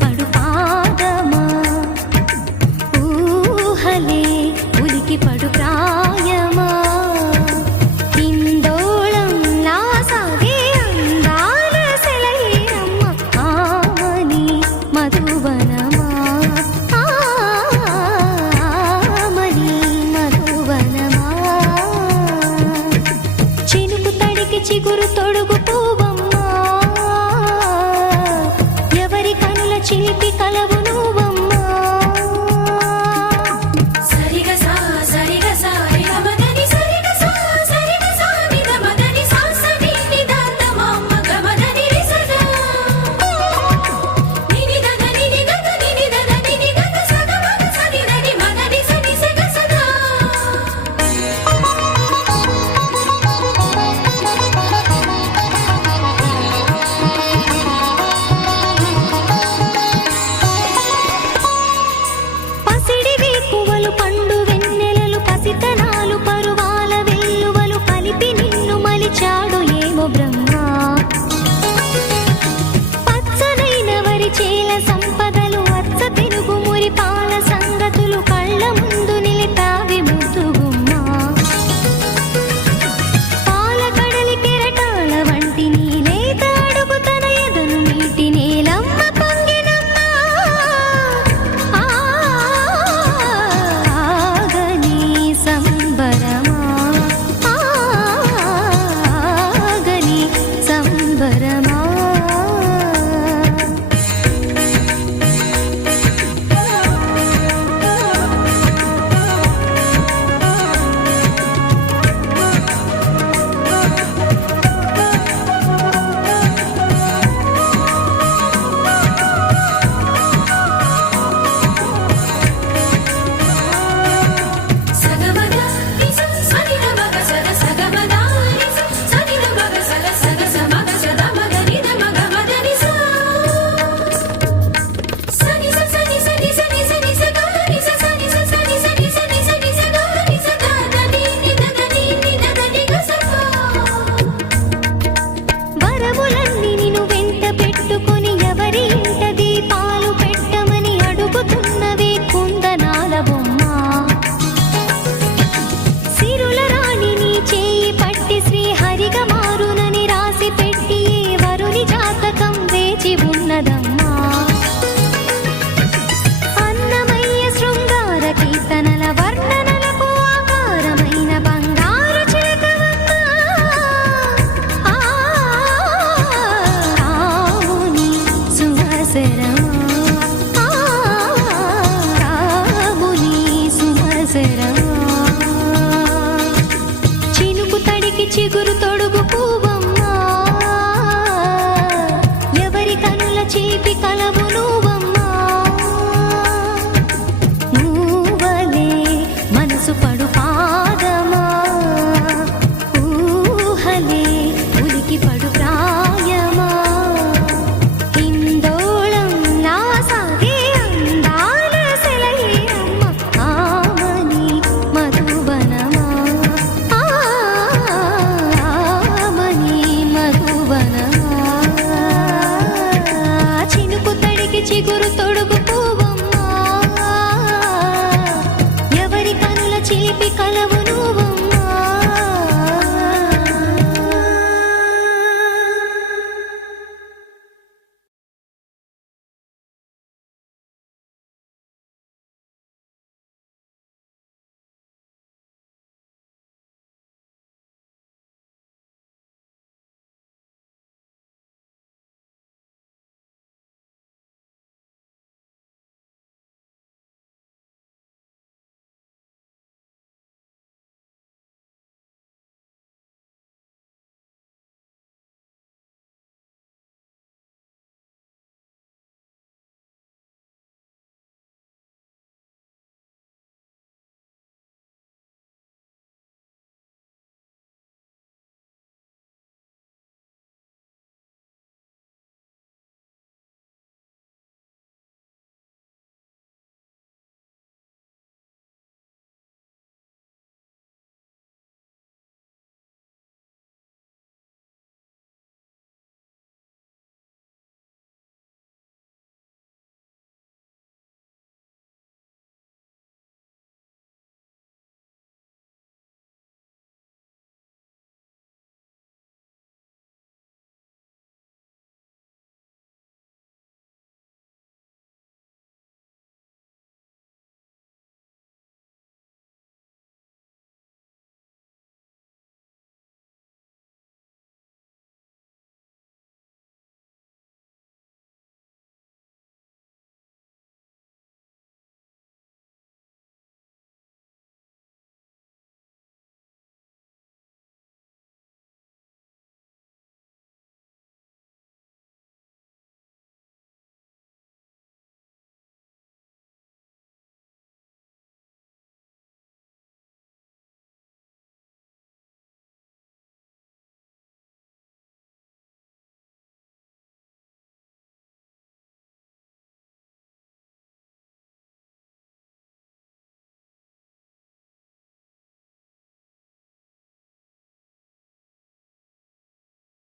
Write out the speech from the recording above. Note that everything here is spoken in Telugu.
పడు పాదమా ఊహలే ఉలికి పడు ప్రాయమా ఇందోళం నా సాగే అందాల సెలయేరమ్మ ఆమని మధువనమా ఆమని మధువనమా చినుకు తడికి చిగురు తొడుగు పూవమ్మా ఎవరి కనుల చిలిపి కలవు నువ్వమ్మా సరిగా సా సరిగా సా నిగమదని సరిగా సా సరిగా సా నిగమదని సా సని నిదాత మామ గమదని రిసదా నినిదద నినిదద నినిదద నినిదద సద మగ సని దని మగని సని సగ సదా పసిడి వేకువలు పండు వెన్నెలలు పసితనాలు పరువాల వెల్లువలు కలిపి నిన్ను మలిచాడు ఏమో బ్రహ్మ పచ్చనైన వరి చేల సంపదలు అచ్చ తెలుగు మురి పాల సంగతులు కళ్ళ ముందు నిలితావి ముద్దుగుమ్మ పాల కడలి కెరటాల వంటి నీలేత అడుగు తన ఎదను నీటి నేలమ్మ పొంగినమ్మ ఆగని సంబరమా ఆగని సంబరమా సగమగ నిస సని మగ సద సగమగ నిస సని మగ సద సగ సమగ సద మగ నిద మగ మద నిస సని స సని సని సని సని స గ నిస సని స సని సని సని సని స గ నిస ద ద ని నిద ద ని నిద ద ని గ స ప వరములన్నీ నిన్ను వెంట పెట్టుకొని ఎవరి ఇంట దీపాలు పెట్టమని అడుగుతున్నవే కుందనాల బొమ్మ సిరుల రాణి నీ చేయి పట్టి శ్రీహరిగా మారునని రాసి పెట్టి ఏ వరుని జాతకం వేచి ఉన్నదమ్మా అన్నమయ్య శృంగార కీర్తనల వర్ణనలకు ఆకారమైన బంగారు చిలకవమ్మ రాముని సుమసరమా రాముని సుమసరమా చినుకు తడికి చిగురు తొడుగు పూవమ్మా ఎవరి కనుల చిలిపి కలవు నువ్వమ్మా నువ్వలే మనసు పడు పాదమా ఊహలే ఉలికి పడు ప్రాయమా ఇందోళం నా సాగే అందాల సెలయేరమ్మ ఆమని మధువనమా ఆమని మధువనమా చినుకు తడికి చిగురు తొడుగు